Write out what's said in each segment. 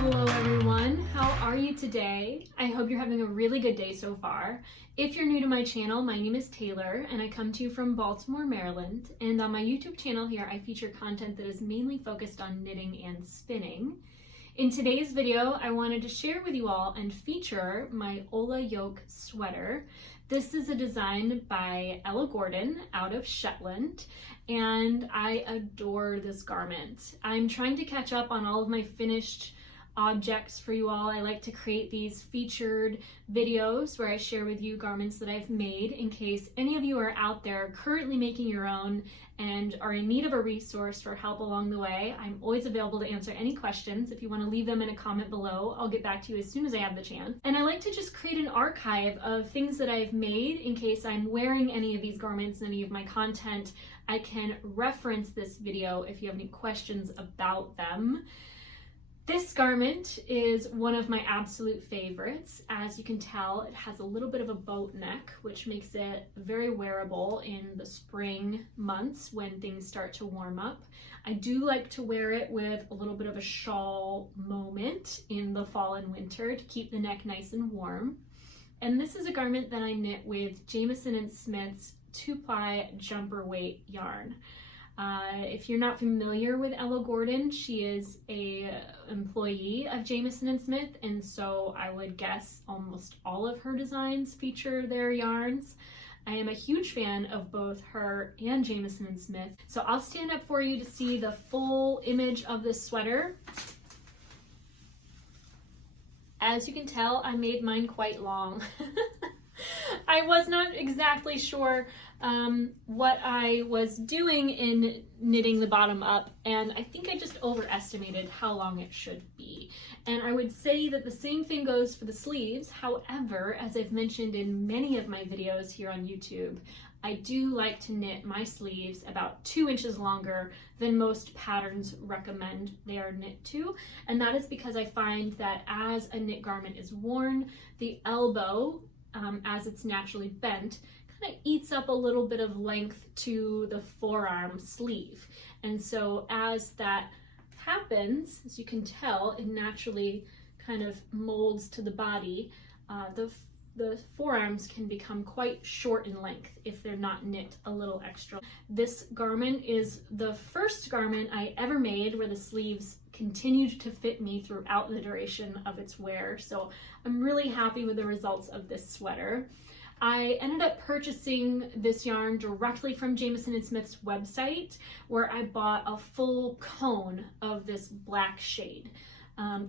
Hello everyone, how are you today? I hope you're having a really good day so far. If you're new to my channel, my name is Taylor and I come to you from Baltimore, Maryland. And on my YouTube channel here, I feature content that is mainly focused on knitting and spinning. In today's video, I wanted to share with you all and feature my Ola Yoke Sweater. This is a design by Ella Gordon out of Shetland, and I adore this garment. I'm trying to catch up on all of my finished objects for you all. I like to create these featured videos where I share with you garments that I've made in case any of you are out there currently making your own and are in need of a resource for help along the way. I'm always available to answer any questions. If you want to leave them in a comment below, I'll get back to you as soon as I have the chance. And I like to just create an archive of things that I've made in case I'm wearing any of these garments in any of my content. I can reference this video if you have any questions about them. This garment is one of my absolute favorites. As you can tell, it has a little bit of a boat neck, which makes it very wearable in the spring months when things start to warm up. I do like to wear it with a little bit of a shawl moment in the fall and winter to keep the neck nice and warm. And this is a garment that I knit with Jamieson Smith's 2-ply jumper weight yarn. If you're not familiar with Ella Gordon, she is a employee of Jamieson Smith, and so I would guess almost all of her designs feature their yarns. I am a huge fan of both her and Jamieson Smith. So I'll stand up for you to see the full image of this sweater. As you can tell, I made mine quite long. I was not exactly sure what I was doing in knitting the bottom up, and I think I just overestimated how long it should be. And I would say that the same thing goes for the sleeves. However, as I've mentioned in many of my videos here on YouTube, I do like to knit my sleeves about 2 inches longer than most patterns recommend they are knit to. And that is because I find that as a knit garment is worn, the elbow, as it's naturally bent, kind of eats up a little bit of length to the forearm sleeve. And so as that happens, as you can tell, it naturally kind of molds to the body. The forearms can become quite short in length if they're not knit a little extra. This garment is the first garment I ever made where the sleeves continued to fit me throughout the duration of its wear. So I'm really happy with the results of this sweater. I ended up purchasing this yarn directly from Jamieson Smith's website, where I bought a full cone of this black shade.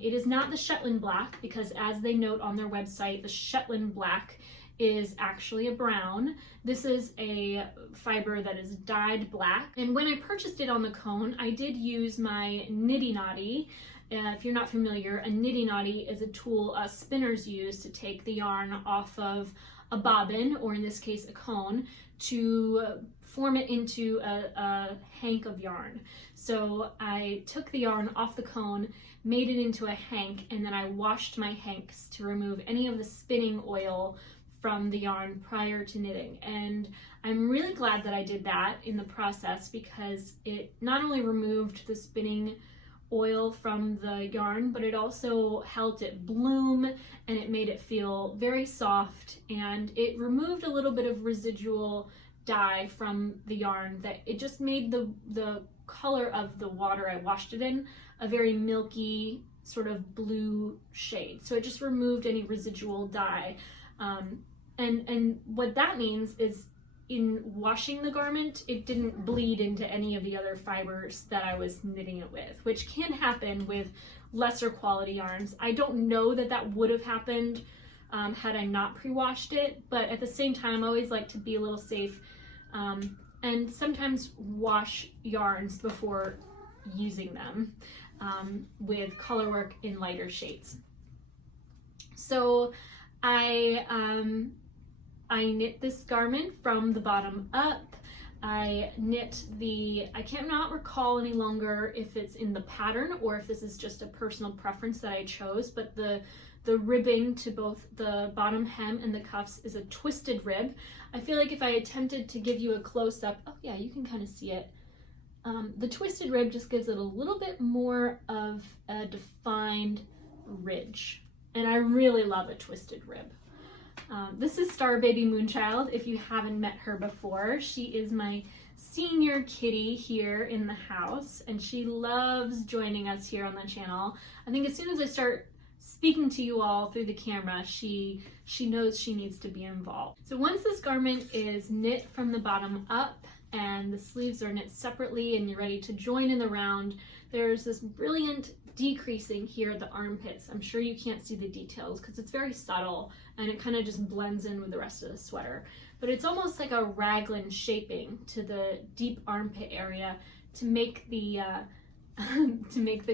It is not the Shetland black, because as they note on their website, the Shetland black is actually a brown. This is a fiber that is dyed black. And when I purchased it on the cone, I did use my Niddy Noddy. If you're not familiar, a Niddy Noddy is a tool spinners use to take the yarn off of a bobbin, or in this case a cone, to form it into a hank of yarn. So I took the yarn off the cone, made it into a hank, and then I washed my hanks to remove any of the spinning oil from the yarn prior to knitting. And I'm really glad that I did that in the process, because it not only removed the spinning oil from the yarn, but it also helped it bloom, and it made it feel very soft, and it removed a little bit of residual dye from the yarn. That it just made the color of the water I washed it in a very milky sort of blue shade. So it just removed any residual dye. And what that means is, in washing the garment, it didn't bleed into any of the other fibers that I was knitting it with, which can happen with lesser quality yarns. I don't know that that would have happened had I not pre-washed it, but at the same time, I always like to be a little safe and sometimes wash yarns before using them with color work in lighter shades. So I knit this garment from the bottom up. I knit I cannot recall any longer if it's in the pattern or if this is just a personal preference that I chose, but the ribbing to both the bottom hem and the cuffs is a twisted rib. I feel like if I attempted to give you a close-up, oh yeah, you can kind of see it. The twisted rib just gives it a little bit more of a defined ridge. And I really love a twisted rib. This is Star Baby Moonchild, if you haven't met her before. She is my senior kitty here in the house, and she loves joining us here on the channel. I think as soon as I start speaking to you all through the camera, she knows she needs to be involved. So once this garment is knit from the bottom up and the sleeves are knit separately and you're ready to join in the round, there's this brilliant decreasing here at the armpits. I'm sure you can't see the details because it's very subtle and it kind of just blends in with the rest of the sweater. But it's almost like a raglan shaping to the deep armpit area to make the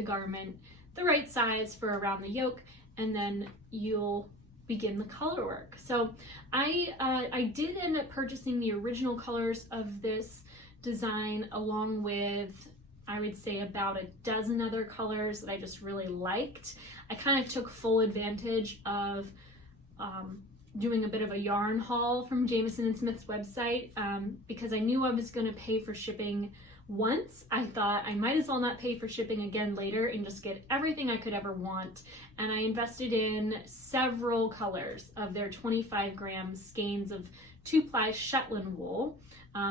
garment the right size for around the yoke, and then you'll begin the color work. So I did end up purchasing the original colors of this design along with, I would say, about a dozen other colors that I just really liked. I kind of took full advantage of doing a bit of a yarn haul from Jamieson Smith's website because I knew I was going to pay for shipping once. I thought I might as well not pay for shipping again later and just get everything I could ever want. And I invested in several colors of their 25-gram skeins of 2-ply Shetland wool.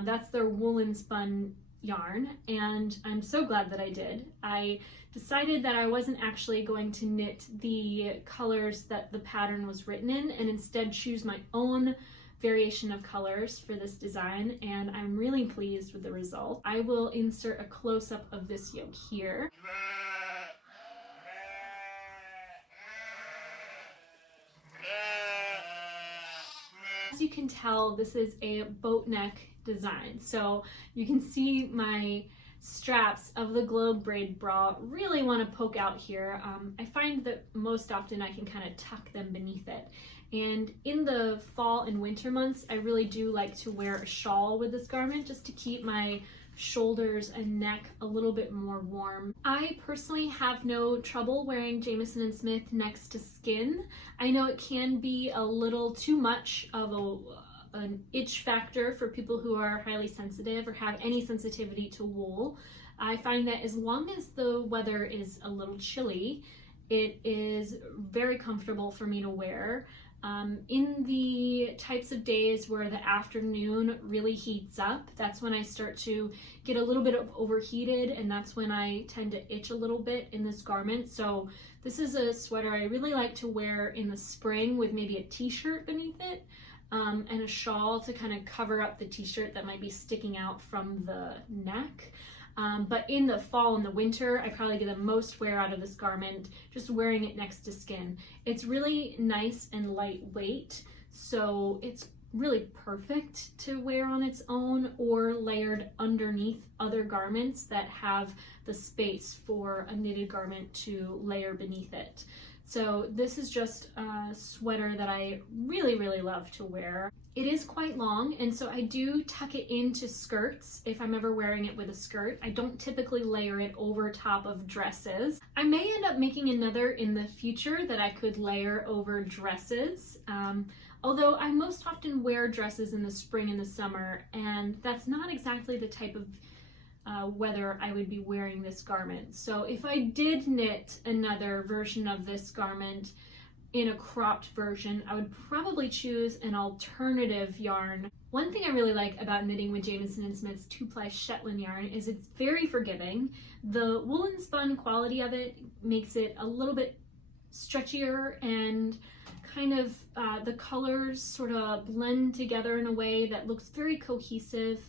That's their woolen spun yarn, and I'm so glad that I did. I decided that I wasn't actually going to knit the colors that the pattern was written in and instead choose my own variation of colors for this design, and I'm really pleased with the result. I will insert a close-up of this yoke here. As you can tell, this is a boat neck design, so you can see my straps of the globe braid bra really want to poke out here. I find that most often I can kind of tuck them beneath it. And in the fall and winter months, I really do like to wear a shawl with this garment just to keep my shoulders and neck a little bit more warm. I personally have no trouble wearing Jamieson Smith next to skin. I know it can be a little too much of an itch factor for people who are highly sensitive or have any sensitivity to wool. I find that as long as the weather is a little chilly, it is very comfortable for me to wear. In the types of days where the afternoon really heats up, that's when I start to get a little bit of overheated, and that's when I tend to itch a little bit in this garment. So this is a sweater I really like to wear in the spring with maybe a t-shirt beneath it, and a shawl to kind of cover up the t-shirt that might be sticking out from the neck. But in the fall and the winter, I probably get the most wear out of this garment just wearing it next to skin. It's really nice and lightweight, so it's really perfect to wear on its own or layered underneath other garments that have the space for a knitted garment to layer beneath it. So this is just a sweater that I really, really love to wear. It is quite long, and so I do tuck it into skirts if I'm ever wearing it with a skirt. I don't typically layer it over top of dresses. I may end up making another in the future that I could layer over dresses, although I most often wear dresses in the spring and the summer, and that's not exactly the type of weather I would be wearing this garment. So if I did knit another version of this garment in a cropped version, I would probably choose an alternative yarn. One thing I really like about knitting with Jamieson Smith's 2-ply Shetland yarn is it's very forgiving. The woolen spun quality of it makes it a little bit stretchier, and kind of the colors sort of blend together in a way that looks very cohesive.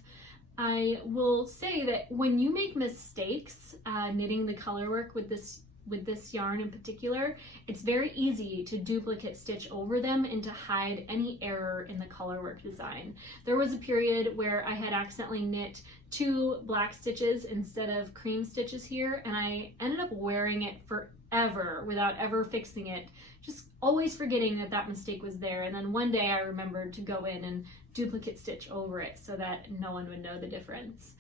I will say that when you make mistakes knitting the color work with this yarn in particular, it's very easy to duplicate stitch over them and to hide any error in the color work design. There was a period where I had accidentally knit 2 black stitches instead of cream stitches here, and I ended up wearing it forever without ever fixing it, just always forgetting that that mistake was there. And then one day I remembered to go in and duplicate stitch over it so that no one would know the difference.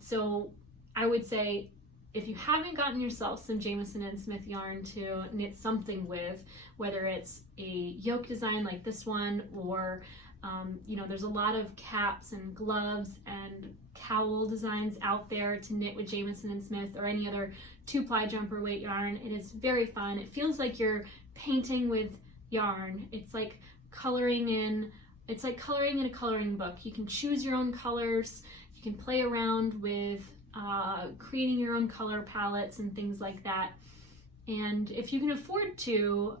So I would say, if you haven't gotten yourself some Jamieson Smith yarn to knit something with, whether it's a yoke design like this one, or there's a lot of caps and gloves and cowl designs out there to knit with Jamieson Smith, or any other 2-ply jumper weight yarn. It is very fun. It feels like you're painting with yarn. It's like coloring in a coloring book. You can choose your own colors. You can play around with creating your own color palettes and things like that. And if you can afford to,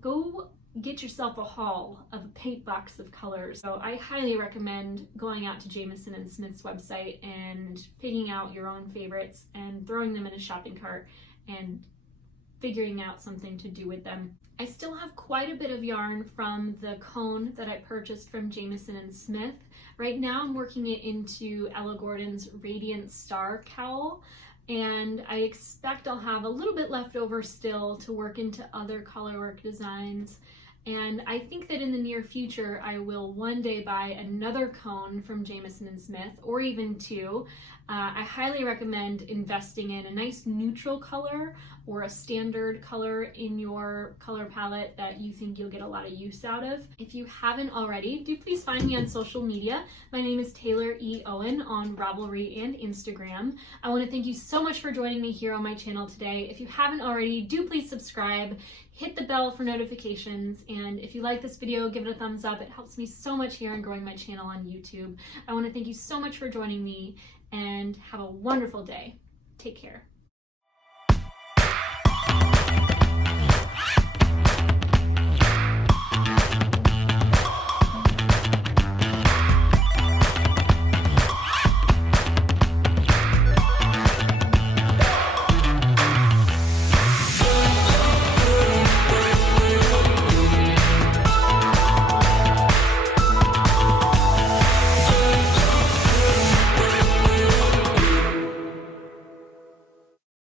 go get yourself a haul of a paint box of colors. So I highly recommend going out to Jamieson Smith's website and picking out your own favorites and throwing them in a shopping cart and figuring out something to do with them. I still have quite a bit of yarn from the cone that I purchased from Jamieson Smith. Right now I'm working it into Ella Gordon's Radiant Star cowl, and I expect I'll have a little bit left over still to work into other colorwork designs. And I think that in the near future, I will one day buy another cone from Jamieson Smith, or even 2. I highly recommend investing in a nice neutral color or a standard color in your color palette that you think you'll get a lot of use out of. If you haven't already, do please find me on social media. My name is Taylor E. Owen on Ravelry and Instagram. I want to thank you so much for joining me here on my channel today. If you haven't already, do please subscribe, hit the bell for notifications, and if you like this video, give it a thumbs up. It helps me so much here in growing my channel on YouTube. I want to thank you so much for joining me, and have a wonderful day. Take care.